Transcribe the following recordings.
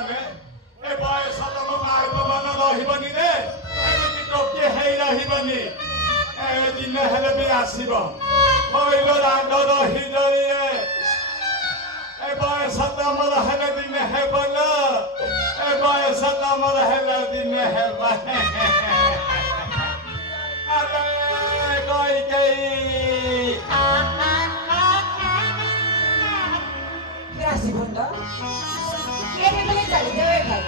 ମାନେ ଏ ବୟସ ତମ ମାର୍ଗ ମାନ ରହିବନି ରେ ଏମିତି ଟୋକି ହେଇ ରହିବନି ଏ ଦିନ ହେଲେ ବି ଆସିବ ହଇଲ ରାଗ ରହି ଜଳିଏ ଏ ବୟସ ତମର ହେଲେ ଦିନେ ହେବ ଲୋ ଏ ବୟସ ତମର ହେଲେ ଦିନେ ହେବ ଆରେ କଇ କେଇ राशि भंड केने बेले चली जाओ भाई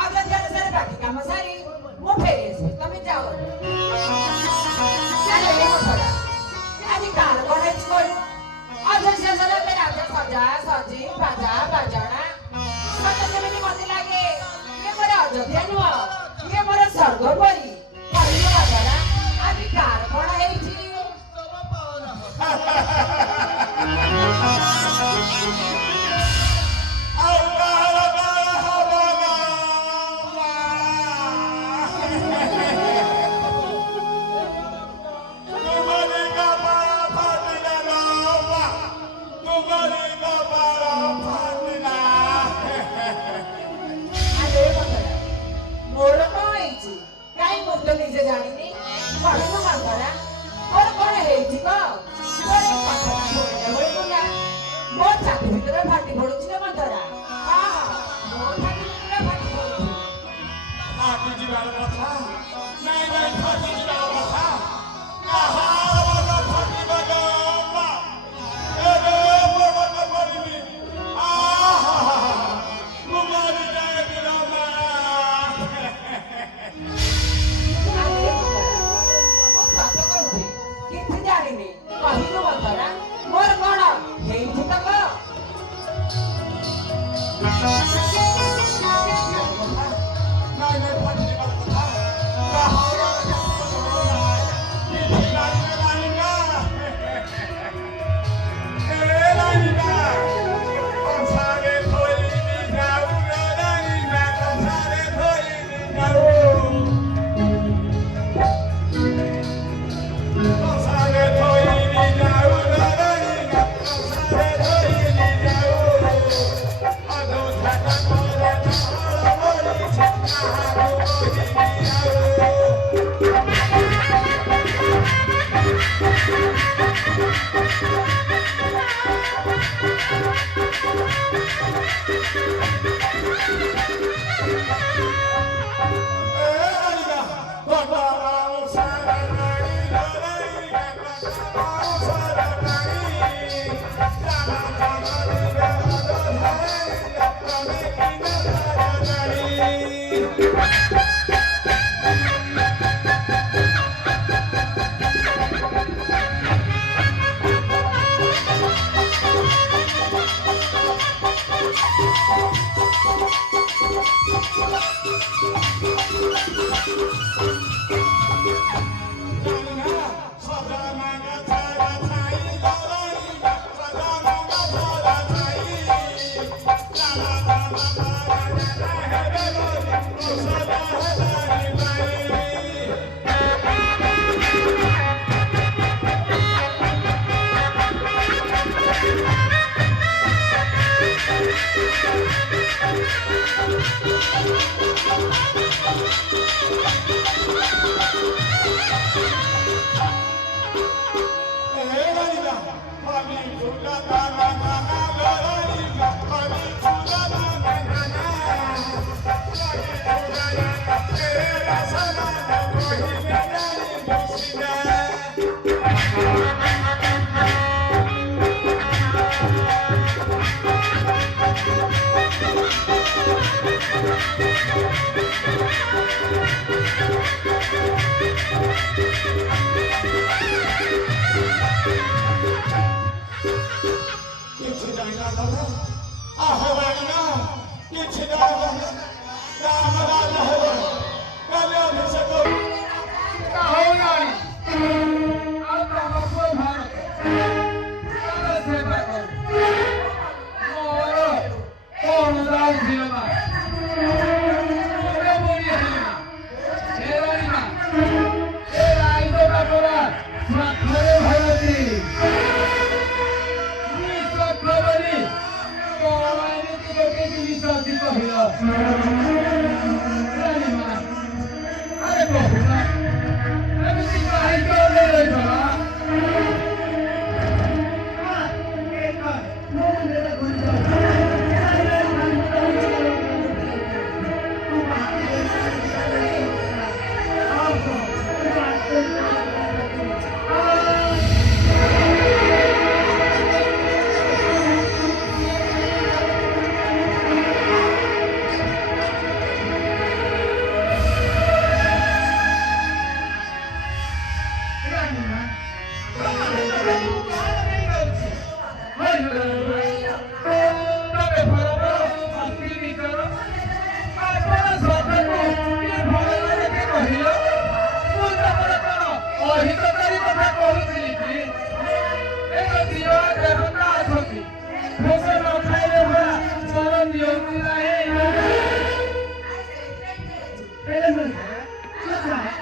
अजन जाने सारे बाकी काम सारी वो फेरे से तुम जाओ चलो ये मत आज कार बने छोड़ अजन से सारे पे राजा सजा सजी बाजा बाजाना सजा के मेरी मत लागे ये मोर अयोध्या नुआ ये मोर स्वर्ग परी करियो बाजाना आज कार बना है जी କିଛି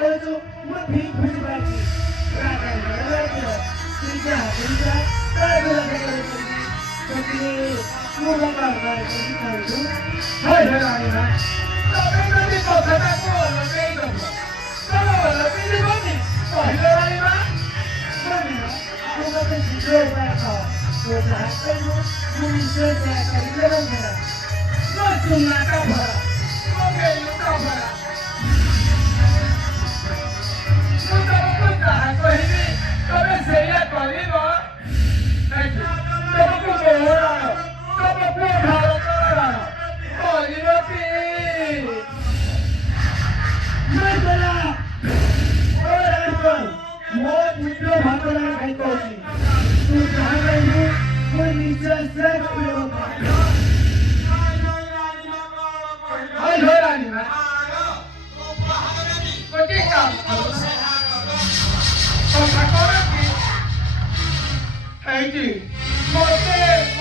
그래서 뭐 빈부지 말지. 라라라라라. 진짜 따라라라라라. 저기 뭐가 말이지. 하이라라라. 너네들이 또 가다고 너네 이거. 너네들이 뭐니? 하이라라라. 그러면 그거는 지도에서 그래서 학생은 문제가 이런 거야. 너 좀 나가봐라. 너네 이거 나가봐라.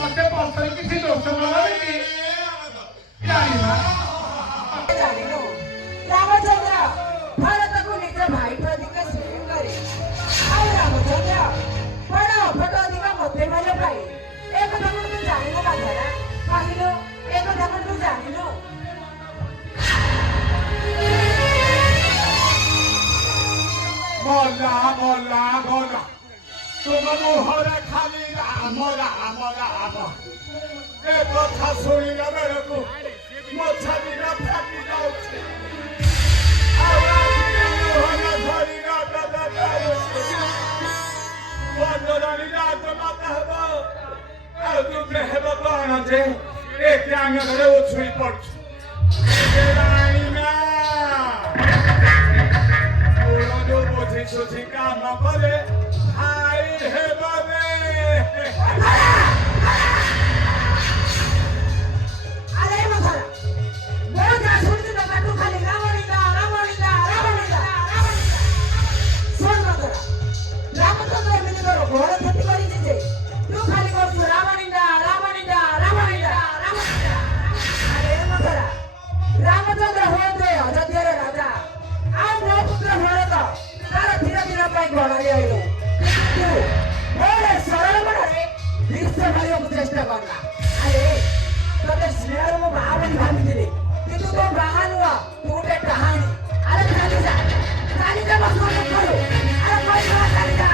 ମୋତେ ପଛରେ କିଛି ଦୋଷ ମିଳୁନି ଜାଣିବା ଜାଣିଲୁ ରାମଚନ୍ଦ୍ର ଭାରତକୁ ନିଜ ଭାଇ ପ୍ରତୀକ ସ୍ନେହ କରି ଆଉ ରାମଚନ୍ଦ୍ର ବଡ଼ ଅଭଟ ଅଧିକ ମୋତେ ଭଲ ପାଏ ଏ କଥା କଣ ତୁ ଜାଣିନୁ ବାନ୍ଧରା କହିଲୁ ଏ କଥା କଣ ତୁ ଜାଣିନୁ ମଲା ମଲା ମଲା ତୁମ ମୁହଁରେ ଖାଲି ରାମ ରାମ ରାମ ଏ କଥା ଶୁଣିଲା ବେଳକୁ ମୋ ଛାତିଟା ଫାଟି ଯାଉଛି ଆଉ ମୁହଁରେ ଧରି ରାଜା ଯାଉଛି ବନ୍ଦରାଣୀ ରାଜମାତା ହେବ ଆଉ ତୁମେ ହେବ କଣ ଯେ ଏ ଜ୍ଞାନରେ ଉଛୁଳି ପଡୁଛୁ ରାଣୀ ମା ଯୋଉ ବୁଝି ସୁଝି କାମ କରେ ଆଇ ହେବନେ ଆରେ ମଧରା ମୁଁ ଯା ଶୁଣିଛି ତ ତାକୁ ଖାଲି ରାମଣିକା ରାମଣିକା ରାମଣିକା ଶୁଣ ମଧରା ରାମଚନ୍ଦ୍ର ଏମିତି ତୋର ଘୋର କ୍ଷତି କରିଛି ଯେ ତୁ ଖାଲି କରୁଛୁ ରାମଣିକା ରାମଣିକା ରାମଣିକା ରାମଣିକା ଆରେ ମଧରା ରାମଚନ୍ଦ୍ର ହୁଅନ୍ତୁ ଅଯୋଧ୍ୟାର ରାଜା ଆଉ ମୋ ପୁତ୍ର ଭରତ ତାର ଧୀର ଧୀର ପାଇଁ ଗଣାଇ ଆଇଲୁ କିନ୍ତୁ ମୋର ସରଳ ମନରେ ବିଷ ମାରିବାକୁ ଚେଷ୍ଟା କଲା ଆରେ ତତେ ସ୍ନେହର ମୁଁ ବାହା ବୋଲି ଭାବିଥିଲି କିନ୍ତୁ ତୋ ବାହା ନୁହଁ ତୁ ଗୋଟେ କାହାଣୀ ଆରେ ଚାଲିଯା ବସ କରୁ ଆରେ କହିବା ଚାଲିଯା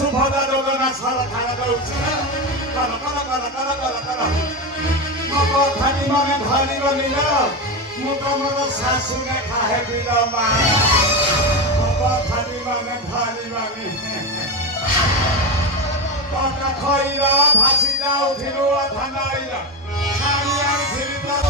ସୁଭଦ୍ରା ଯୋଜନା ସରକାର ଦଉଛି କର କର କର କର କର କର ମୋ କଥାଟି ମନେ ଧରିବନି ଲୋ ମୁଁ ତମର ଶାଶୁ ଲେଖା ହେବି ଲୋ ମା ମୋ କଥାଟି ମନେ ଧରିବନି କଥା ଖଇର ଭାସି ଯାଉଥିଲୁ ଅଧା ନଈର ଛାଣି ଆଣିଥିଲି ତୋର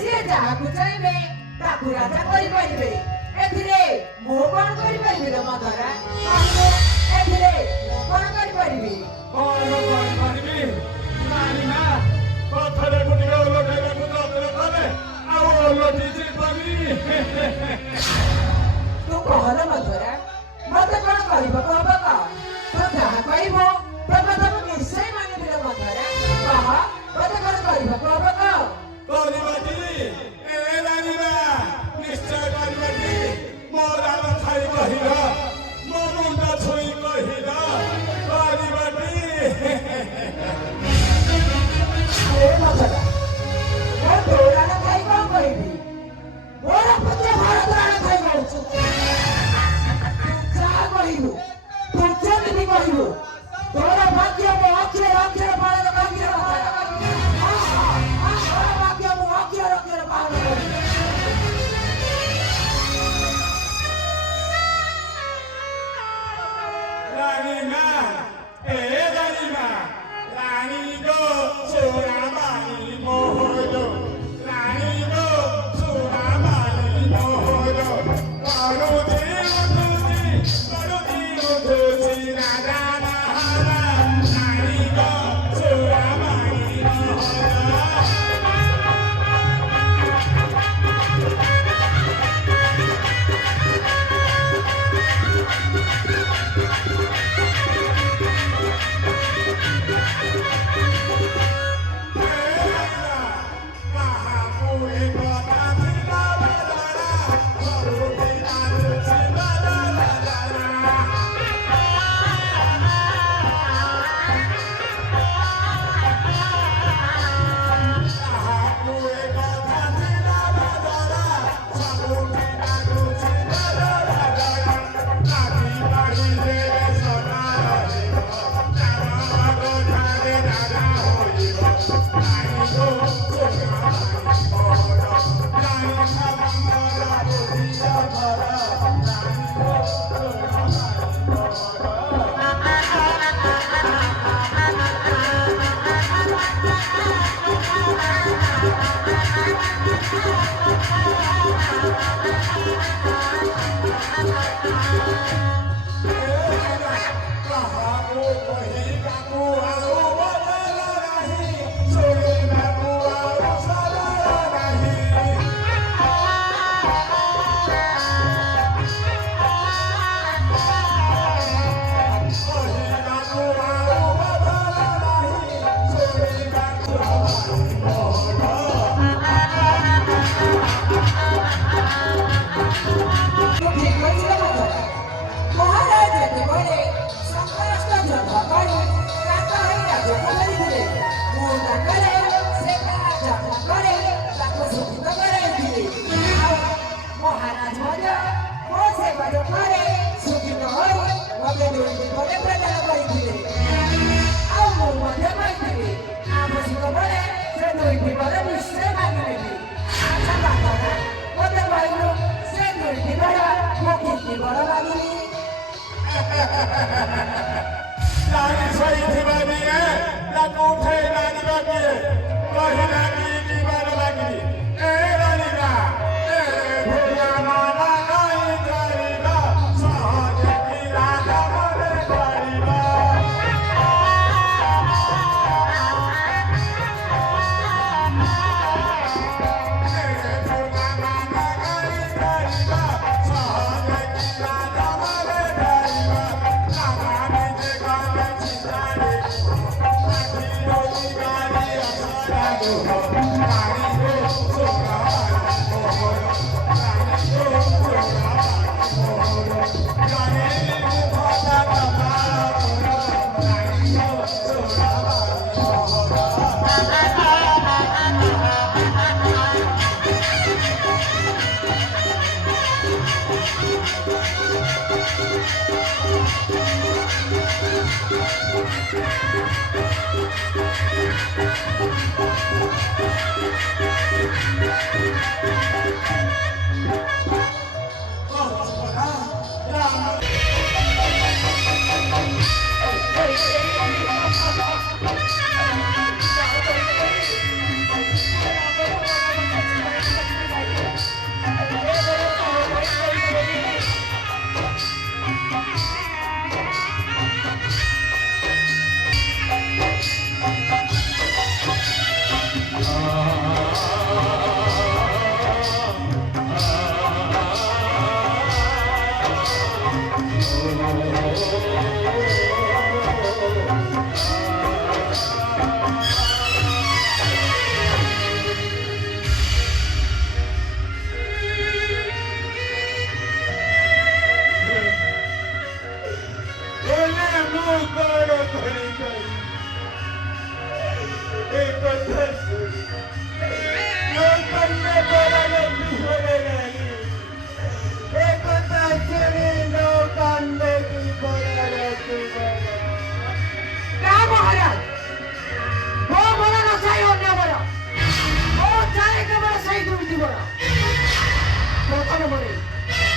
ସିଏ ଯାହାକୁ ଚାହିଁବେ ତାକୁ ରାଜା କରିପାରିବେ ଏଥିରେ ମୁଁ କଣ କରିପାରିବି ଲୋ ମଧରା ଏଥିରେ ମୁଁ କଣ କରିପାରିବି କଣ କରିପାରିବି ନାରୀ ନା କଥାରେ ଟିକେ ଓଲଟେଇବାକୁ ଯତ୍ନ କଲେ ଆଉ ଓଲଟି ଯିବନି ତୁ କହଲ ମଧରା ମତେ କଣ କରିବାକୁ ହବ କହ ତୁ ଯାହା କହିବୁ ତୋ କଥା ମୁଁ ନିଶ୍ଚୟ ମାନିବି ଲୋ ମଧରା କହ ମତେ କଣ କରିବାକୁ ହବ କହ କରିବାଟି ଏ ରାଣୀମା ନିଶ୍ଚୟ କରିବାଟି ମୋ ରାମ ଥାଇ କହିଲ রানী মা এ রানী মা রানী গো চূড়ামানি মোহর রানী গো চূড়ামানি মোহর করুদি উঠুছি রাজা মহারা রানী গো চূড়ামানি মোহর মহারাজ যেতেବେଳେ ସଂକଷ୍ଟ ଯୁଦ୍ଧ କରି ତାଙ୍କ ଏହି ରାଜ୍ୟକୁ ଫେରିଥିଲେ ମୁଁ ତାଙ୍କରେ ସେବା ଯତ୍ନ କରି ତାକୁ ସୁଖିତ କରାଇଥିଲି ଆଉ ମହାରାଜ ମଧ୍ୟ ମୋ ସେବା ଯତ୍ନରେ ସୁଖିତ ହୋଇ ମୋତେ ଦୁଇଟି ଘରେ ପ୍ରଦାନ କରିଥିଲେ ଆଉ ମୁଁ ମଧ୍ୟ କହିଥିଲି ଆବଶ୍ୟକ ବେଳେ ସେ ଦୁଇଟି ଘର ନିଶ୍ଚୟ ମାଗିନେବି ଆଚ୍ଛା ବାପା ମୋତେ କହିଲୁ ସେ ଦୁଇଟି ଘର ମୁଁ କେତେ ବଡ଼ ମାଗିଲି রানী শহীদ দিয়ে তাকে উঠে রানীবা দিয়ে কহিলা কি দিবার লাগি এ রানীবা এ ভোলা মানা নাই করিবা সহজে কি রাজা মনে করিবা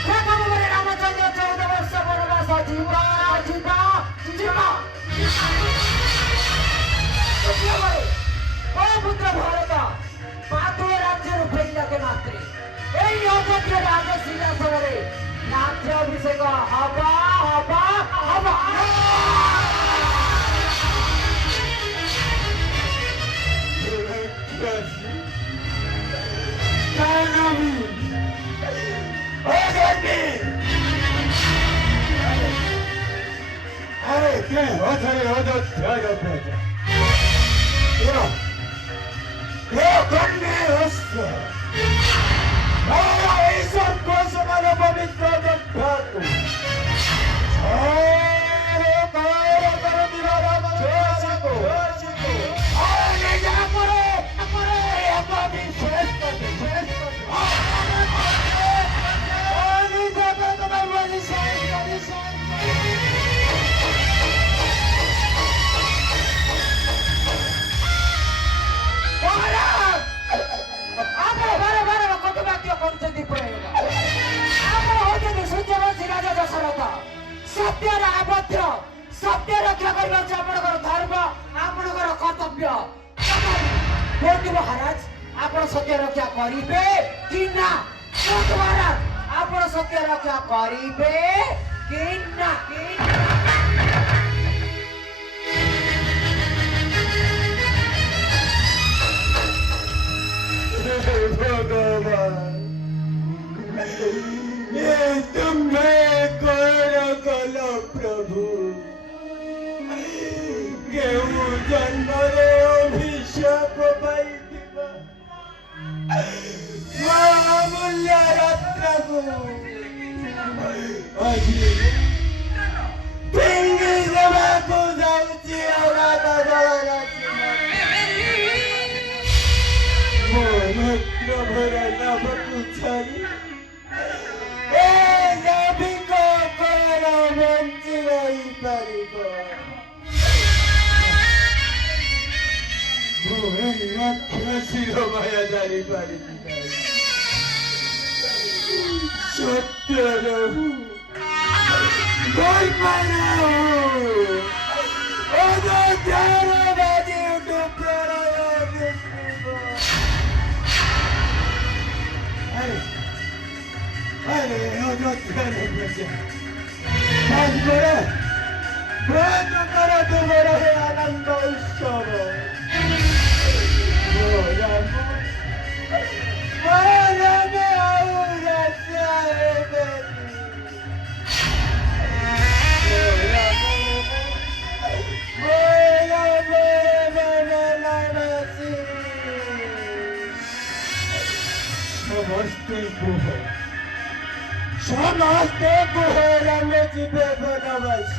প্রথম বলে রামচন্দ্র 14 বর্ষ বনবাস জীবা পুত্র ভরত পাথর রাজ্যের উপেক্ষাকে মাত্রে এই অযোধ্যা রাজ সিংহাসনে রাজ্যাভিষেক হবা হবা হবা আরে কে হঠাৎ হঠাৎ ধ্যান পেয়েছে কে কন্যে হস্ত এইসব কোসমার পবিত্র দক্ষাতু আরে কার কর দিবার আমার ছোট আরে নিজা করে আপনি শেষ করতে আমি যাবে তোমার বলি শেষ করি ସତ୍ୟର ଆବଦ୍ଧ ସତ୍ୟ ରକ୍ଷା କରିବା ହେଉଛି ଆପଣଙ୍କର ଧର୍ମ ଆପଣଙ୍କର କର୍ତ୍ତବ୍ୟ କୁହନ୍ତୁ ମହାରାଜ ଆପଣ ସତ୍ୟ ରକ୍ଷା କରିବେ କି ନା କୁହନ୍ତୁ ମହାରାଜ ଆପଣ ସତ୍ୟ ରକ୍ଷା କରିବେ କି ନା ভগবান तुम्हें कौन कलो प्रभु केहू जन्मरे अभिशाप पाइथिबा महामूल्य रत्नକୁ ଆଜି ପିଙ୍ଗି ଦେବାକୁ ଯାଉଛି ଅଗାଧ ଜଳରାଶି ମୋ ନେତ୍ର ଭରା ନାଭକୁ ଛାଡ଼ି ବଞ୍ଚି ରହିପାରିବ ମୁଁ ଏହି ରାକ୍ଷସୀର ମାୟା ଜାଣିପାରିବି ନାହିଁ ସତ୍ୟ ରହୁ ଅଯୋଧ୍ୟାର ବାଜି ଉଠୁ ପ୍ରଳୟ ଆରେ ଅଯୋଧ୍ୟାର ପ୍ରଜା করে বন্ধ করো তোমার আনন্দ উৎসব সমস্ত ସମସ୍ତେ କୁହରାମେ ଯିବେ ବନବାସ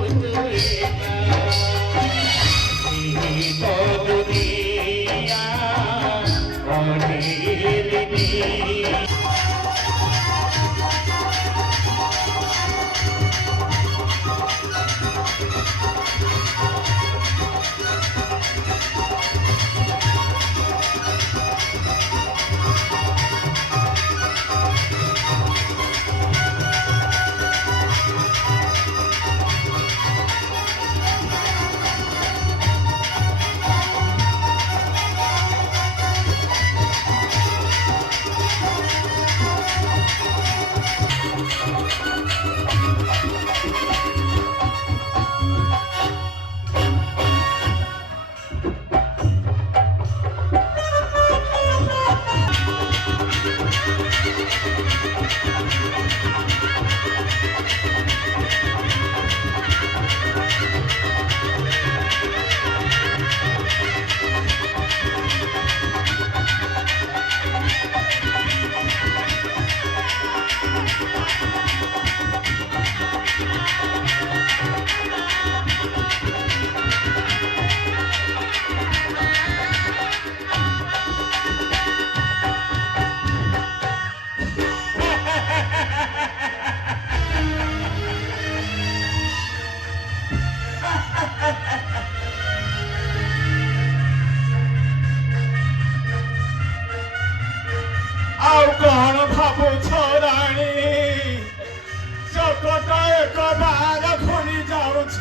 Thank you.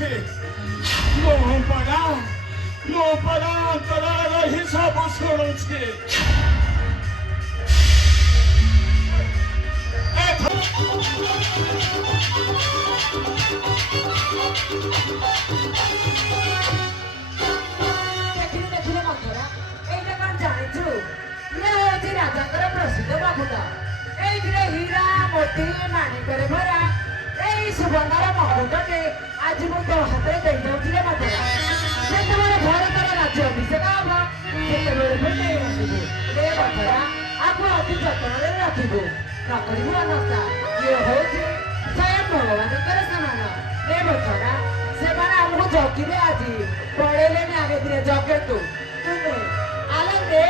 ଶୁଣୁଛି ମୋ ପରା ଅନ୍ତରାଳ ହିଁ ସବୁ ଶୁଣୁଛି। ଦେଖିଲୁ ଦେଖିଲୁ ମନ୍ଥରା, ଏଇଟା କଣ ଜାଣିଛୁ? ଇଏ ହଉଛି ରାଜାଙ୍କର ପ୍ରସିଦ୍ଧ ବାବୁଟ। ଏଇଥିରେ ହୀରା ମୋତି ମାଣିକରେ ଭରା ଏଇ ସୁବର୍ଣ୍ଣର ମକୁଟଟେ ଆଜି ମୁଁ ତୋ ହାତରେ ଦେଇଦେଉଛି ରେ ମନ୍ଥରା। ଯେତେବେଳେ ଭାରତର ରାଜ୍ୟ ଅଭିଷେକ ହବ ସେତେବେଳେ ଭେଟେଇ ଆସିବୁ ରେ ମନ୍ଥରା। ଆକୁ ଅତି ଯତ୍ନରେ ରଖିବୁ, ନକରିବୁ ଅନସ୍ଥା। ଇଏ ହଉଛି ସ୍ୱୟଂ ଭଗବାନଙ୍କର ସମାନ ରେ ମନ୍ଥରା। ସେମାନେ ଆମକୁ ଜଗିବେ ଆଜି, ପଳେଇଲେଣି ଆଗେ ଧୀରେ ଜଗେନ୍ତୁ ତୁମେ ଆଲନ୍ଦେ।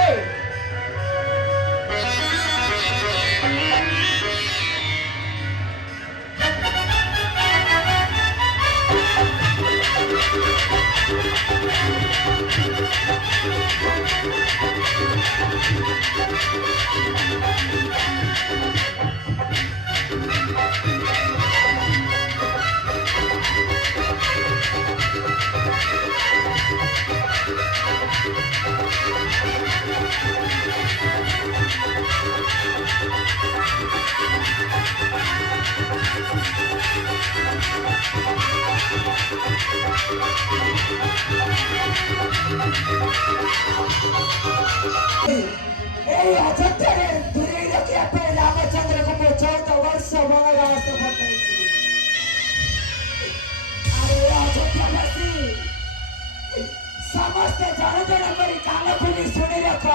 এই অযোধ্যারে দূরে রখিয়া পেয়ে রামচন্দ্রকে ମୁଁ 14 ବର୍ଷ ବନବାସ ପଠାଇଛି। ଆଉ ଏ ଅଯୋଧ୍ୟାବାସୀ ସମସ୍ତେ ଜଣ ଜଣ କରି କାନ ଖୋଲି ଶୁଣି ରଖ।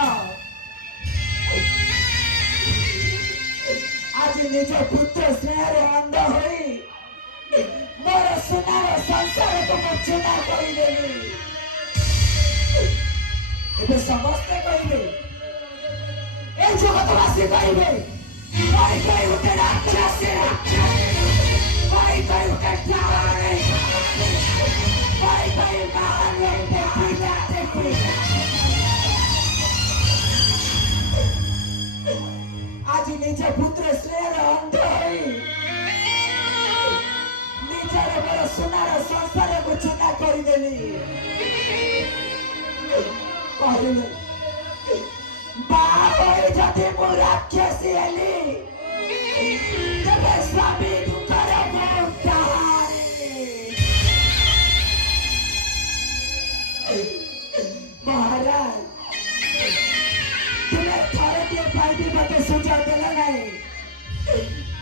ଆଜି ନିଜ ପୁତ୍ର ସ୍ନେହରେ ଅନ୍ଧ ହୋଇ ମୋର ସୁନାର ସଂସାରକୁ ମୁଁ ଚୂନା କରିଦେଲି। ଏବେ ସମସ୍ତେ କହିବେ, ଏ ଜଗତବାସୀ କହିବେ, କହି କହି ଗୋଟେ ରାକ୍ଷସୀ କହି କହି ଗୋଟେ ଡାଆଣୀ, କହି କହି ବାହାରେ ପିଲା ଆଜି ନିଜ ପୁତ୍ର ସ୍ନେହର ଅନ୍ଧ ହୋଇ ନିଜର ବଡ଼ ସୁନାର ସଂସାରକୁ ଚୂନା କରିଦେଲି। କହିଲେ ବାହାରେ ଯଦି ମୁଁ ରାକ୍ଷସୀ ହେଲି ତେବେ ସ୍ୱାମୀ ଦୁଃଖର ମୁଁ ଡାହାଣୀ। ମହାରାଜ, ତୁମେ ଥରଟିଏ ପାଇଁ ବି ମୋତେ ସୁଯୋଗ ଦେଲ ନାହିଁ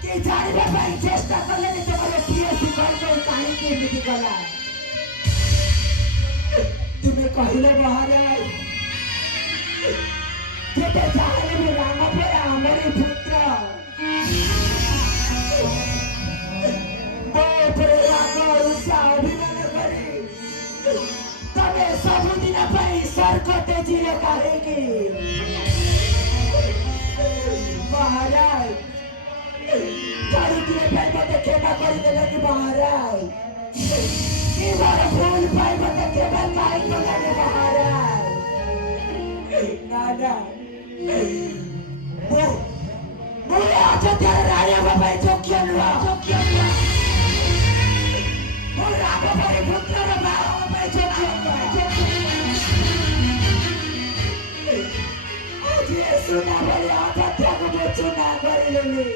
କି ଜାଣିବା ପାଇଁ ଚେଷ୍ଟା କଲେନି ତୁମର ପ୍ରିୟସୀ କହିଲେ କାହିଁକି ଏମିତି କଲା। ତୁମେ କହିଲେ ମହାରାଜ, ଯେତେ ଯାହାହେଲେ ବି ରାମ ପରେ ଆମରି ପୁତ୍ର, ମୋ ଉପରେ ରାଗ ରୁଷା ଅଭିମାନ କରି ତମେ ସବୁଦିନ ପାଇଁ ସ୍ୱର୍ଗ ତେଜିଲ କାହିଁକି। ମହାରାଜ, ଚରିତ୍ର ପାଇଁ ମୋତେ କ୍ଷମା କରିଦେଲେନି ମହାରାଜ। ମୋର ଭୁଲ ପାଇଁ ମୋତେ କ୍ଷମା କାହିଁ କଲେନି ମହାରାଜ। ନା ନା, ମୁଁ ଅଯୋଧ୍ୟାର ରାଣୀ ହେବା ପାଇଁ ଯୋଗ୍ୟ ନୁହଁ। ମୁଁ ରାମ ପରି ପୁତ୍ରର ବାହା ହେବା ପାଇଁ ଯୋଗ୍ୟ ନୁହଁ। ଆଜି ଏ ସୁନା ଭଳି ଅଯୋଧ୍ୟାକୁ ମୁଁ ଚୂନା କରିଦେଲି।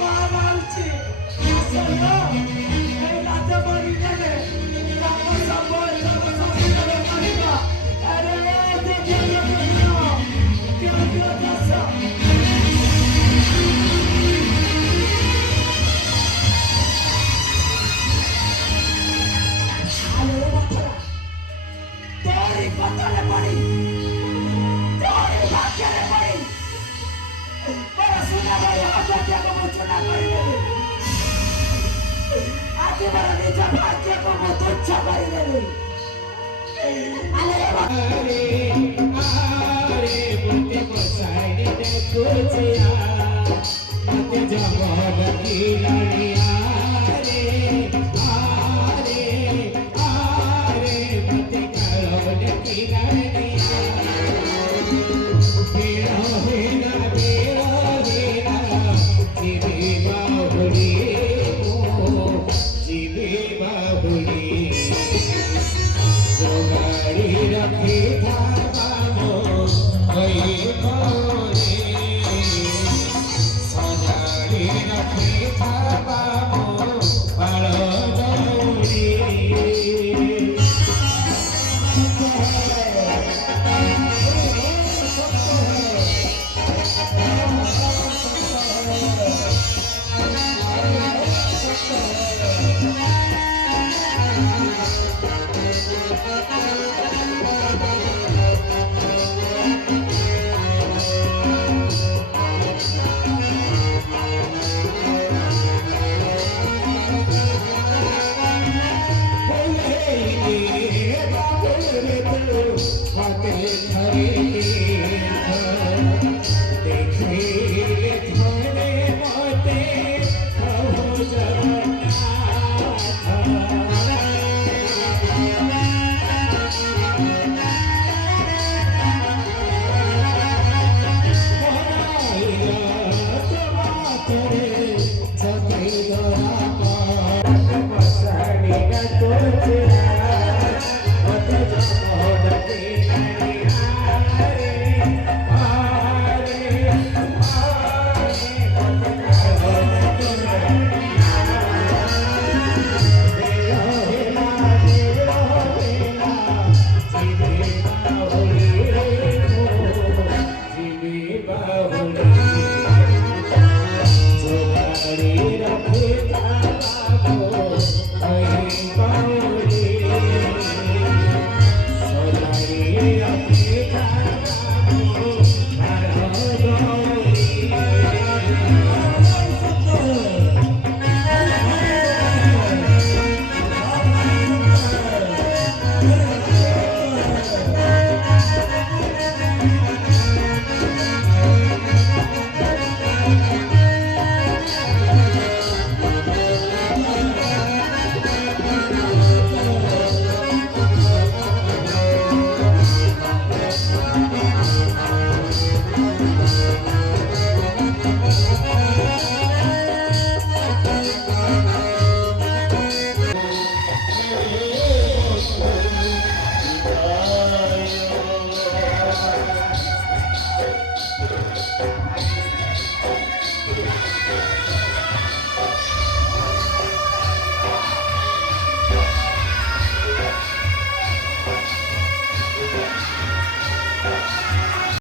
Mama Bahulia